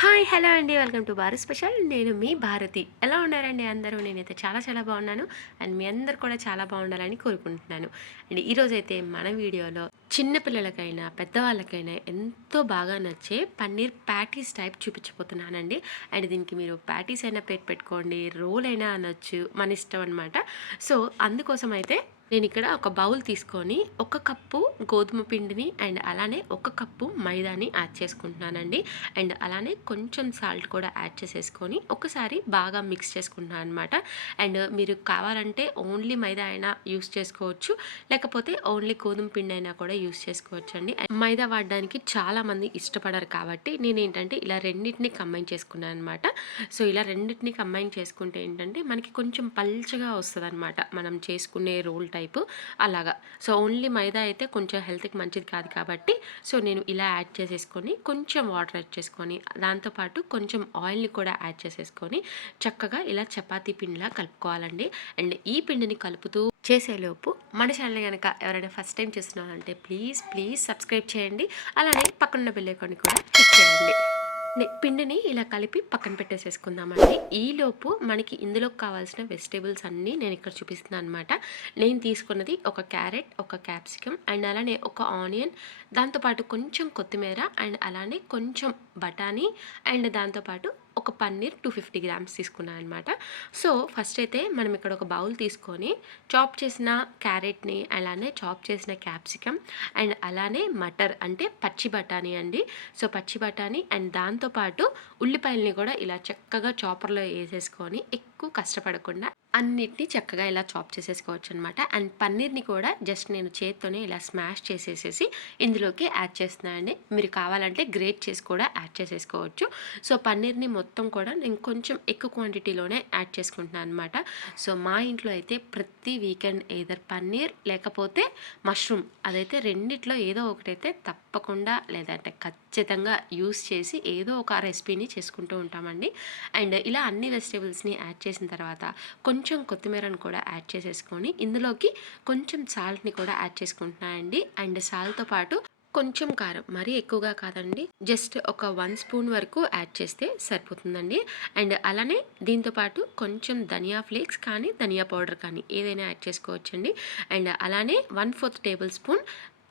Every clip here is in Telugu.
హాయ్ హలో అండి. Welcome to Bharat special. నేను మీ భారతి. ఎలా ఉన్నారండి అందరూ? నేనైతే చాలా చాలా బాగున్నాను. అండ్ మీ అందరు కూడా చాలా బాగుండాలని కోరుకుంటున్నాను. అండ్ ఈరోజైతే మన వీడియోలో చిన్నపిల్లలకైనా పెద్దవాళ్ళకైనా ఎంతో బాగా నచ్చే పన్నీర్ ప్యాటీస్ టైప్ చూపించబోతున్నానండి. అండ్ దీనికి మీరు ప్యాటీస్ అయినా పెట్టి పెట్టుకోండి. రోల్ అయినా అనొచ్చు. మన ఇష్టం అనమాట సో అందుకోసం అయితే నేను ఇక్కడ ఒక బౌల్ తీసుకొని ఒక కప్పు గోధుమ పిండిని అండ్ అలానే ఒక కప్పు మైదాని యాడ్ చేసుకుంటున్నానండి. అండ్ అలానే కొంచెం సాల్ట్ కూడా యాడ్ చేసేసుకొని ఒకసారి బాగా మిక్స్ చేసుకుంటున్నాను అనమాట అండ్ మీరు కావాలంటే ఓన్లీ మైదా అయినా యూస్ చేసుకోవచ్చు. లేకపోతే ఓన్లీ గోధుమ పిండి అయినా కూడా యూస్ చేసుకోవచ్చు అండి మైదా వాడడానికి చాలామంది ఇష్టపడరు కాబట్టి నేను ఏంటంటే ఇలా రెండింటిని కంబైన్ చేసుకున్నాను అనమాట సో ఇలా రెండింటిని కంబైన్ చేసుకుంటే ఏంటంటే మనకి కొంచెం పల్చగా వస్తుంది మనం చేసుకునే రోల్ టైప్ టైపు అలాగా. సో ఓన్లీ మైదా అయితే కొంచెం హెల్త్కి మంచిది కాదు కాబట్టి సో నేను ఇలా యాడ్ చేసేసుకొని కొంచెం వాటర్ యాడ్ చేసుకొని దాంతోపాటు కొంచెం ఆయిల్ని కూడా యాడ్ చేసేసుకొని చక్కగా ఇలా చపాతీ పిండిలా కలుపుకోవాలండి. అండ్ ఈ పిండిని కలుపుతూ చేసేలోపు మన ఛానల్ కనుక ఎవరైనా ఫస్ట్ టైం చూస్తున్నారంటే ప్లీజ్ ప్లీజ్ సబ్స్క్రైబ్ చేయండి. అలానే పక్కన బెల్ ఐకాన్ కూడా క్లిక్ చేయండి. పిండిని ఇలా కలిపి పక్కన పెట్టేసేసుకుందామండి. ఈలోపు మనకి ఇందులో కావాల్సిన వెజిటేబుల్స్ అన్నీ నేను ఇక్కడ చూపిస్తున్నాను అనమాట నేను తీసుకున్నది ఒక క్యారెట్ ఒక క్యాప్సికమ్ అండ్ అలానే ఒక ఆనియన్ దాంతోపాటు కొంచెం కొత్తిమీర అండ్ అలానే కొంచెం బఠానీ అండ్ దాంతోపాటు ఒక పన్నీర్ టూ ఫిఫ్టీ గ్రామ్స్ తీసుకున్నాను అనమాట సో ఫస్ట్ అయితే మనం ఇక్కడ ఒక బౌల్ తీసుకొని చాప్ చేసిన క్యారెట్ని అలానే చాప్ చేసిన క్యాప్సికమ్ అండ్ అలానే మటర్ అంటే పచ్చి బఠానీ అండి. సో పచ్చి బఠానీ అండ్ దాంతోపాటు ఉల్లిపాయల్ని కూడా ఇలా చక్కగా చాపర్లో వేసేసుకొని ఎక్కువ కష్టపడకుండా అన్నిటినీ చక్కగా ఇలా చాప్ చేసేసుకోవచ్చు అనమాట అండ్ పన్నీర్ని కూడా జస్ట్ నేను చేత్తోనే ఇలా స్మాష్ చేసేసేసి ఇందులోకి యాడ్ చేస్తున్నానండి మీరు కావాలంటే గ్రేట్ చేసి కూడా యాడ్ చేసేసుకోవచ్చు. సో పన్నీర్ని మొత్తం కూడా నేను కొంచెం ఎక్కువ క్వాంటిటీలోనే యాడ్ చేసుకుంటున్నాను అనమాట. సో మా ఇంట్లో అయితే ప్రతి వీకెండ్ ఏదర్ పన్నీర్ లేకపోతే మష్రూమ్ అదైతే రెండిట్లో ఏదో ఒకటైతే తప్పకుండా లేదంటే ఖచ్చితంగా ఖచ్చితంగా యూస్ చేసి ఏదో ఒక రెసిపీని చేసుకుంటూ ఉంటామండి. అండ్ ఇలా అన్ని వెజిటేబుల్స్ని యాడ్ చేసిన తర్వాత కొంచెం కొత్తిమీరను కూడా యాడ్ చేసేసుకొని ఇందులోకి కొంచెం సాల్ట్ని కూడా యాడ్ చేసుకుంటున్నాయండి అండ్ సాల్ట్తో పాటు కొంచెం కారం మరీ ఎక్కువగా కాదండి జస్ట్ ఒక వన్ స్పూన్ వరకు యాడ్ చేస్తే సరిపోతుందండి. అండ్ అలానే దీంతో పాటు కొంచెం ధనియా ఫ్లేక్స్ కానీ ధనియా పౌడర్ కానీ ఏదైనా యాడ్ చేసుకోవచ్చండి. అండ్ అలానే వన్ ఫోర్త్ టేబుల్ స్పూన్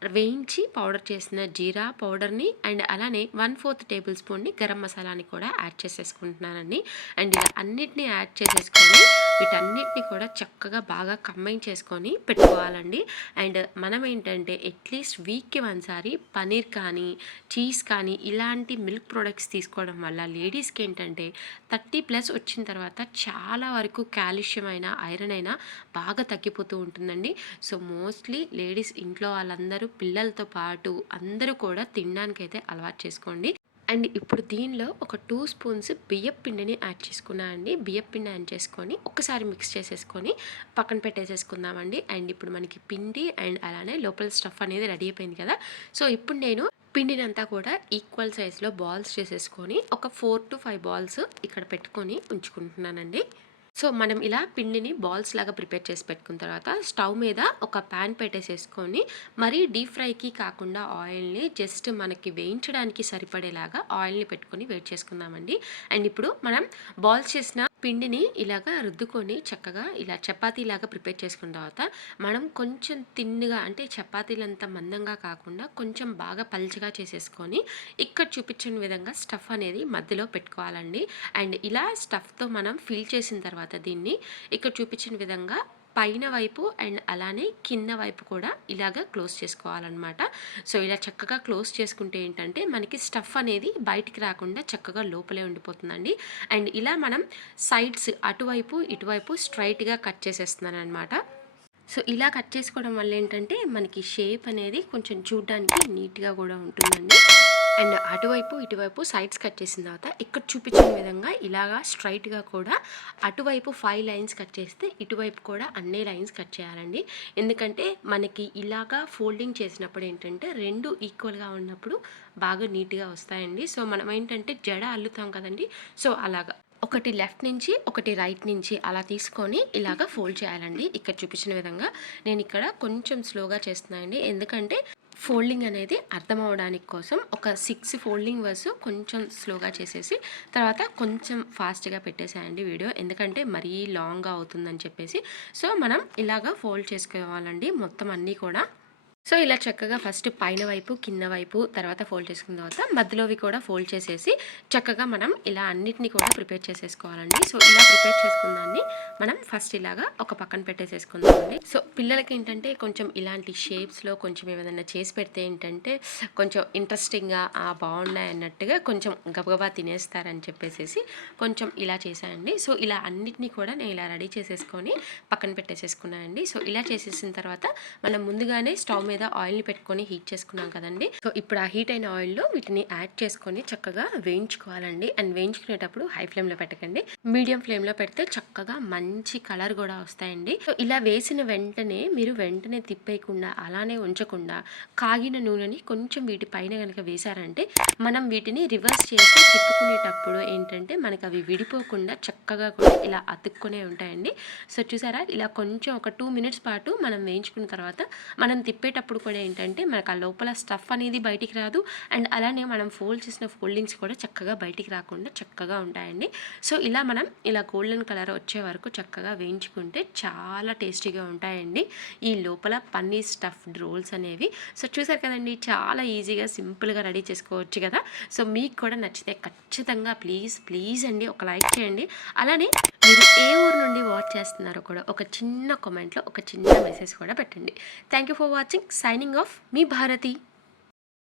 వేయించి పౌడర్ చేసిన జీరా పౌడర్ని అండ్ అలానే వన్ ఫోర్త్ టేబుల్ స్పూన్ని గరం మసాలాని కూడా యాడ్ చేసేసుకుంటున్నానండి. అండ్ ఇలా అన్నిటిని యాడ్ చేసేసుకొని వీటన్నిటిని కూడా చక్కగా బాగా కంబైన్ చేసుకొని పెట్టుకోవాలండి. అండ్ మనం ఏంటంటే అట్లీస్ట్ వీక్కి వన్సారి పనీర్ కానీ చీజ్ కానీ ఇలాంటి మిల్క్ ప్రొడక్ట్స్ తీసుకోవడం వల్ల లేడీస్కి ఏంటంటే థర్టీ ప్లస్ వచ్చిన తర్వాత చాలా వరకు కాల్షియం అయినా ఐరన్ అయినా బాగా తగ్గిపోతూ ఉంటుందండి. సో మోస్ట్లీ లేడీస్ ఇంట్లో వాళ్ళందరూ పిల్లలతో పాటు అందరూ కూడా తినడానికైతే అలవాటు చేసుకోండి. అండ్ ఇప్పుడు దీనిలో ఒక టూ స్పూన్స్ బియ్యం పిండిని యాడ్ చేసుకున్నా అండి. బియ్యం పిండి యాడ్ చేసుకొని ఒకసారి మిక్స్ చేసేసుకొని పక్కన పెట్టేసేసుకుందామండి. అండ్ ఇప్పుడు మనకి పిండి అండ్ అలానే లోపల స్టఫ్ అనేది రెడీ అయిపోయింది కదా. సో ఇప్పుడు నేను పిండినంతా కూడా ఈక్వల్ సైజ్లో బాల్స్ చేసేసుకొని ఒక ఫోర్ టు ఫైవ్ బాల్స్ ఇక్కడ పెట్టుకొని ఉంచుకుంటున్నానండి. సో మనం ఇలా పిండిని బాల్స్ లాగా ప్రిపేర్ చేసి పెట్టుకున్న తర్వాత స్టవ్ మీద ఒక ప్యాన్ పెట్టేసేసుకొని మరీ డీప్ ఫ్రైకి కాకుండా ఆయిల్ని జస్ట్ మనకి వేయించడానికి సరిపడేలాగా ఆయిల్ని పెట్టుకొని వేడి చేసుకుందామండి. అండ్ ఇప్పుడు మనం బాల్స్ చేసిన పిండిని ఇలాగా రుద్దుకొని చక్కగా ఇలా చపాతీలాగా ప్రిపేర్ చేసుకున్న తర్వాత మనం కొంచెం తిన్నుగా అంటే చపాతీలంత మందంగా కాకుండా కొంచెం బాగా పల్చగా చేసేసుకొని ఇక్కడ చూపించిన విధంగా స్టఫ్ అనేది మధ్యలో పెట్టుకోవాలండి. అండ్ ఇలా స్టఫ్తో మనం ఫిల్ చేసిన తర్వాత దీన్ని ఇక్కడ చూపించిన విధంగా పైన వైపు అండ్ అలానే కింద వైపు కూడా ఇలాగ క్లోజ్ చేసుకోవాలన్నమాట. సో ఇలా చక్కగా క్లోజ్ చేసుకుంటే ఏంటంటే మనకి స్టఫ్ అనేది బయటికి రాకుండా చక్కగా లోపలే ఉండిపోతుందండి. అండ్ ఇలా మనం సైడ్స్ అటువైపు ఇటువైపు స్ట్రైట్గా కట్ చేసేస్తున్నాను అనమాట సో ఇలా కట్ చేసుకోవడం వల్ల ఏంటంటే మనకి షేప్ అనేది కొంచెం చూడడానికి నీట్గా కూడా ఉంటుందండి. అండ్ అటువైపు ఇటువైపు సైడ్స్ కట్ చేసిన తర్వాత ఇక్కడ చూపించిన విధంగా ఇలాగా స్ట్రైట్గా కూడా అటువైపు ఫైవ్ లైన్స్ కట్ చేస్తే ఇటువైపు కూడా అన్ని లైన్స్ కట్ చేయాలండి. ఎందుకంటే మనకి ఇలాగా ఫోల్డింగ్ చేసినప్పుడు ఏంటంటే రెండు ఈక్వల్గా ఉన్నప్పుడు బాగా నీట్గా వస్తాయండి. సో మనం ఏంటంటే జడ అల్లుతాం కదండి. సో అలాగా ఒకటి లెఫ్ట్ నుంచి ఒకటి రైట్ నుంచి అలా తీసుకొని ఇలాగ ఫోల్డ్ చేయాలండి. ఇక్కడ చూపించిన విధంగా నేను ఇక్కడ కొంచెం స్లోగా చేస్తున్నానండి. ఎందుకంటే ఫోల్డింగ్ అనేది అర్థం అవడానికి కోసం ఒక సిక్స్ ఫోల్డింగ్ వర్స్ కొంచెం స్లోగా చేసేసి తర్వాత కొంచెం ఫాస్ట్గా పెట్టేసేయండి వీడియో. ఎందుకంటే మరీ లాంగ్గా అవుతుందని చెప్పేసి. సో మనం ఇలాగా ఫోల్డ్ చేసుకోవాలండి. మొత్తం అన్నీ కూడా సో ఇలా చక్కగా ఫస్ట్ పైన వైపు కింద వైపు తర్వాత ఫోల్డ్ చేసుకున్న తర్వాత మధ్యలోవి కూడా ఫోల్డ్ చేసేసి చక్కగా మనం ఇలా అన్నిటిని కూడా ప్రిపేర్ చేసేసుకోవాలండి. సో ఇలా ప్రిపేర్ చేసుకుందాన్ని మనం ఫస్ట్ ఇలాగా ఒక పక్కన పెట్టేసేసుకుందామండి. సో పిల్లలకి ఏంటంటే కొంచెం ఇలాంటి షేప్స్లో కొంచెం ఏమైనా చేసి పెడితే ఏంటంటే కొంచెం ఇంట్రెస్టింగ్గా బాగున్నాయి అన్నట్టుగా కొంచెం గబగబా తినేస్తారని చెప్పేసి కొంచెం ఇలా చేశానండి. సో ఇలా అన్నిటినీ కూడా నేను ఇలా రెడీ చేసేసుకొని పక్కన పెట్టేసేసుకున్నానండి. సో ఇలా చేసేసిన తర్వాత మనం ముందుగానే స్టవ్ మీద ఆయిల్ని పెట్టుకొని హీట్ చేసుకున్నాం కదండి. సో ఇప్పుడు ఆ హీట్ అయిన ఆయిల్లో వీటిని యాడ్ చేసుకొని చక్కగా వేయించుకోవాలండి. అండ్ వేయించుకునేటప్పుడు హై ఫ్లేమ్లో పెట్టకండి. మీడియం ఫ్లేమ్లో పెడితే చక్కగా మంచి కలర్ కూడా వస్తాయండి. సో ఇలా వేసిన వెంటనే మీరు వెంటనే తిప్పేయకుండా అలానే ఉంచకుండా కాగిన నూనెని కొంచెం వీటి పైన కనుక వేశారంటే మనం వీటిని రివర్స్ చేసి తిప్పుకునేటప్పుడు ఏంటంటే మనకి అవి విడిపోకుండా చక్కగా కూడా ఇలా అతుక్కునే ఉంటాయండి. సో చూసారా? ఇలా కొంచెం ఒక టూ మినిట్స్ పాటు మనం వేయించుకున్న తర్వాత మనం తిప్పేట తిప్పేటప్పుడు కూడా ఏంటంటే మనకు ఆ లోపల స్టఫ్ అనేది బయటికి రాదు. అండ్ అలానే మనం ఫోల్డ్ చేసిన ఫోల్డింగ్స్ కూడా చక్కగా బయటికి రాకుండా చక్కగా ఉంటాయండి. సో ఇలా మనం ఇలా గోల్డెన్ కలర్ వచ్చే వరకు చక్కగా వేయించుకుంటే చాలా టేస్టీగా ఉంటాయండి. ఈ లోపల పన్నీర్ స్టఫ్డ్ రోల్స్ అనేవి. సో చూసారు కదండి చాలా ఈజీగా సింపుల్గా రెడీ చేసుకోవచ్చు కదా. సో మీకు కూడా నచ్చితే ఖచ్చితంగా ప్లీజ్ ప్లీజ్ అండి ఒక లైక్ చేయండి. అలానే మీరు ఏ ఊరు నుండి వాచ్ చేస్తున్నారో కూడా ఒక చిన్న కామెంట్లో ఒక చిన్న మెసేజ్ కూడా పెట్టండి. Thank you for watching signing off me Bharati.